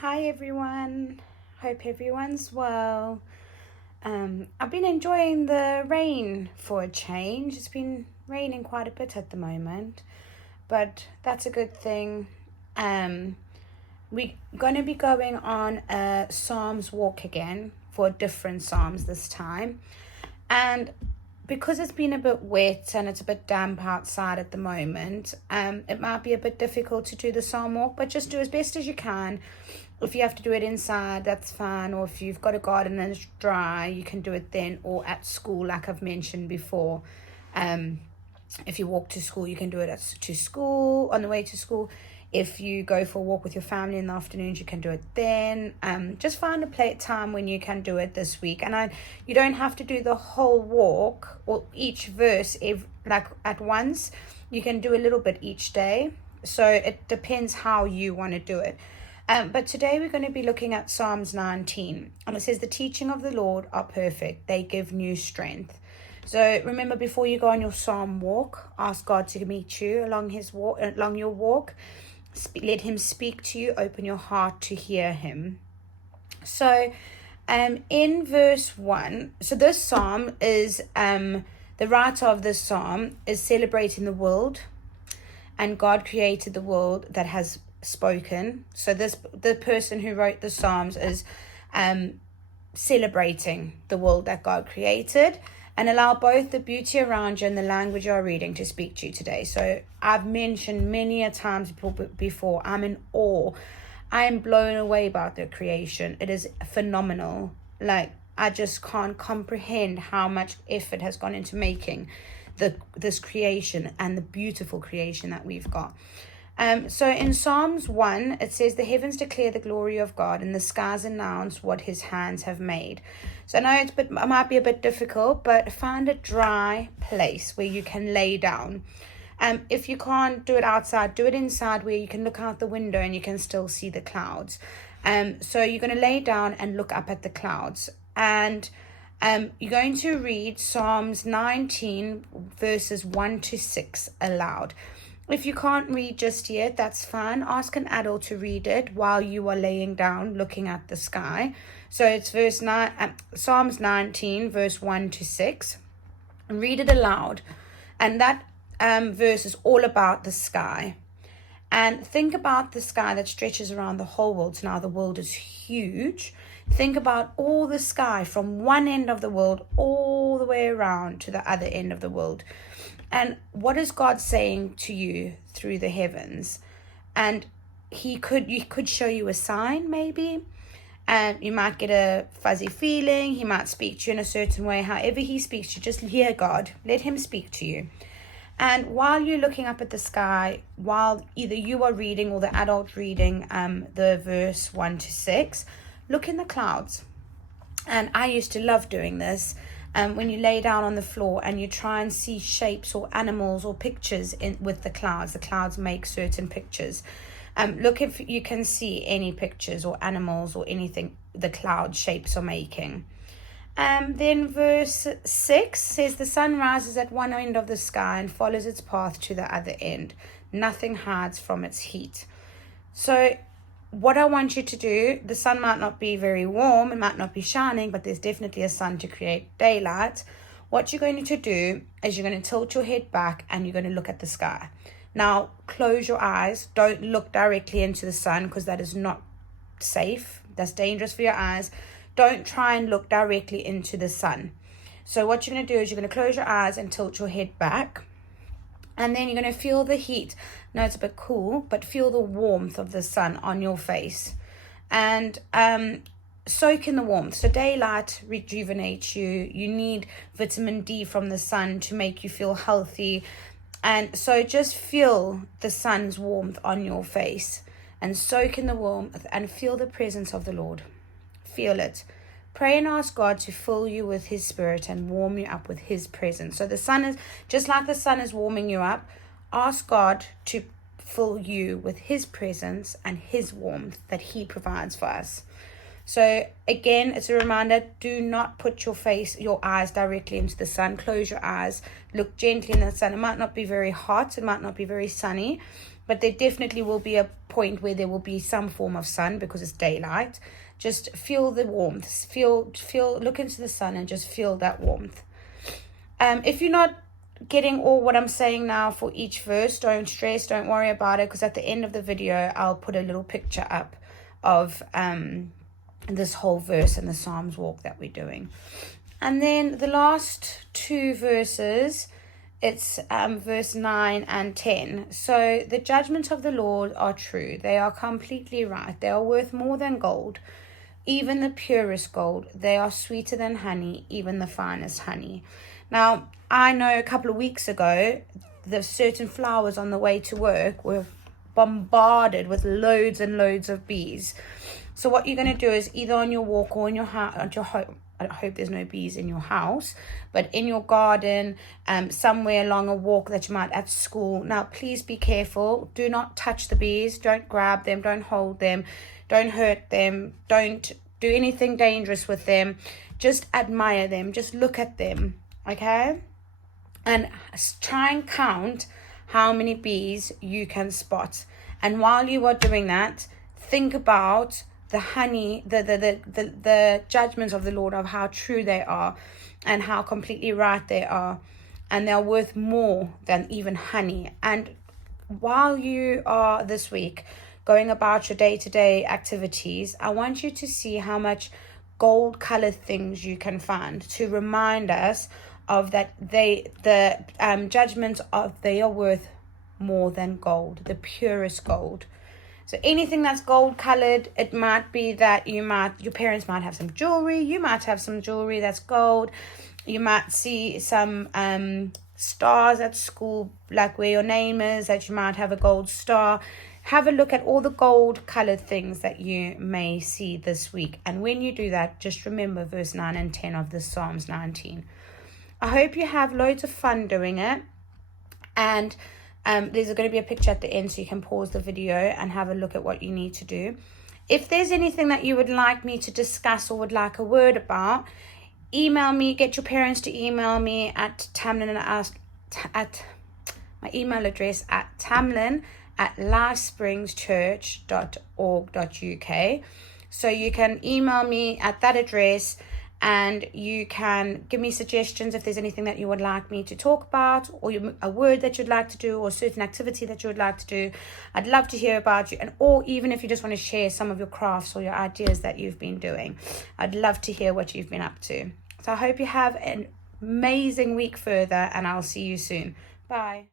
Hi everyone, hope everyone's well. I've been enjoying the rain for a change. It's been raining quite a bit at the moment, but that's a good thing. We're going to be going on a Psalms walk again for different Psalms this time. And because it's been a bit wet and it's a bit damp outside at the moment, it might be a bit difficult to do the Psalm walk, but just do as best as you can. If you have to do it inside, that's fine. Or if you've got a garden and it's dry, you can do it then, or at school, like I've mentioned before. If you walk to school, you can do it to school, on the way to school. If you go for a walk with your family in the afternoons, you can do it then. Just find a time when you can do it this week. And you don't have to do the whole walk or each verse like at once. You can do a little bit each day. So it depends how you want to do it. But today we're going to be looking at Psalms 19. And it says, the teaching of the Lord are perfect. They give new strength. So remember, before you go on your Psalm walk, ask God to meet you along your walk. Let him speak to you. Open your heart to hear him. So in verse 1, so this psalm is, the writer of this psalm is celebrating the world, and God created the world that has spoken. So the person who wrote the psalms is celebrating the world that God created, and allow both the beauty around you and the language you're reading to speak to you today. So I've mentioned many a times before, I'm in awe. I am blown away about the creation. It is phenomenal. Like, I just can't comprehend how much effort has gone into making this creation and the beautiful creation that we've got. So in Psalms 1, it says, the heavens declare the glory of God, and the skies announce what his hands have made. So I know it might be a bit difficult, but find a dry place where you can lay down. If you can't do it outside, do it inside where you can look out the window and you can still see the clouds. So you're going to lay down and look up at the clouds. And you're going to read Psalms 19, verses 1 to 6 aloud. If you can't read just yet, that's fine. Ask an adult to read it while you are laying down looking at the sky. So it's Psalms 19, verse 1 to 6. Read it aloud. And that verse is all about the sky. And think about the sky that stretches around the whole world. So now the world is huge. Think about all the sky from one end of the world all the way around to the other end of the world. And what is God saying to you through the heavens? And you could show you a sign, maybe. And you might get a fuzzy feeling. He might speak to you in a certain way. However he speaks to you, just hear God. Let him speak to you. And while you're looking up at the sky, while either you are reading or the adult reading the verse 1 to 6, look in the clouds. And I used to love doing this. When you lay down on the floor and you try and see shapes or animals or pictures with the clouds make certain pictures. Look if you can see any pictures or animals or anything the cloud shapes are making. Then verse 6 says, the sun rises at one end of the sky and follows its path to the other end. Nothing hides from its heat. So what I want you to do, the sun might not be very warm, it might not be shining, but there's definitely a sun to create daylight. What you're going to do is you're going to tilt your head back and you're going to look at the sky. Now, close your eyes. Don't look directly into the sun because that is not safe. That's dangerous for your eyes. Don't try and look directly into the sun. So what you're going to do is you're going to close your eyes and tilt your head back. And then you're going to feel the heat. Now it's a bit cool, but feel the warmth of the sun on your face. And soak in the warmth. So daylight rejuvenates you. You need vitamin D from the sun to make you feel healthy. And so just feel the sun's warmth on your face. And soak in the warmth and feel the presence of the Lord. Feel it. Pray and ask God to fill you with his spirit and warm you up with his presence. So the sun is, just like the sun is warming you up, ask God to fill you with his presence and his warmth that he provides for us. So again, it's a reminder, do not put your eyes directly into the sun. Close your eyes, look gently in the sun. It might not be very hot, it might not be very sunny, but there definitely will be a point where there will be some form of sun because it's daylight. Just feel the warmth, look into the sun and just feel that warmth. If you're not getting all what I'm saying now for each verse, don't stress, don't worry about it, because at the end of the video I'll put a little picture up of this whole verse and the Psalms walk that we're doing. And then the last two verses, it's verse 9 and 10. So the judgments of the Lord are true, they are completely right, they are worth more than gold, even the purest gold. They are sweeter than honey, even the finest honey. Now, I know a couple of weeks ago, the certain flowers on the way to work were bombarded with loads and loads of bees. So what you're going to do is either on your walk or in your house, I hope there's no bees in your house, but in your garden, somewhere along a walk that you might at school. Now, please be careful. Do not touch the bees. Don't grab them. Don't hold them. Don't hurt them. Don't do anything dangerous with them. Just admire them. Just look at them. Okay? And try and count how many bees you can spot. And while you are doing that, think about the honey, the judgments of the Lord, of how true they are and how completely right they are, and they're worth more than even honey. And while you are this week going about your day-to-day activities, I want you to see how much gold colored things you can find to remind us of that the judgments of they are worth more than gold, the purest gold. So anything that's gold colored, it might be that your parents might have some jewelry, you might have some jewelry that's gold, you might see some stars at school, like where your name is, that you might have a gold star. Have a look at all the gold colored things that you may see this week. And when you do that, just remember verse 9 and 10 of the Psalms 19. I hope you have loads of fun doing it. And there's going to be a picture at the end so you can pause the video and have a look at what you need to do. If there's anything that you would like me to discuss or would like a word about, email me, get your parents to email me at Tamlyn at my email address at tamlyn@lifespringschurch.org.uk. So you can email me at that address, and you can give me suggestions if there's anything that you would like me to talk about, or a word that you'd like to do, or a certain activity that you would like to do. I'd love to hear about you, or even if you just want to share some of your crafts or your ideas that you've been doing. I'd love to hear what you've been up to. So I hope you have an amazing week further, and I'll see you soon. Bye.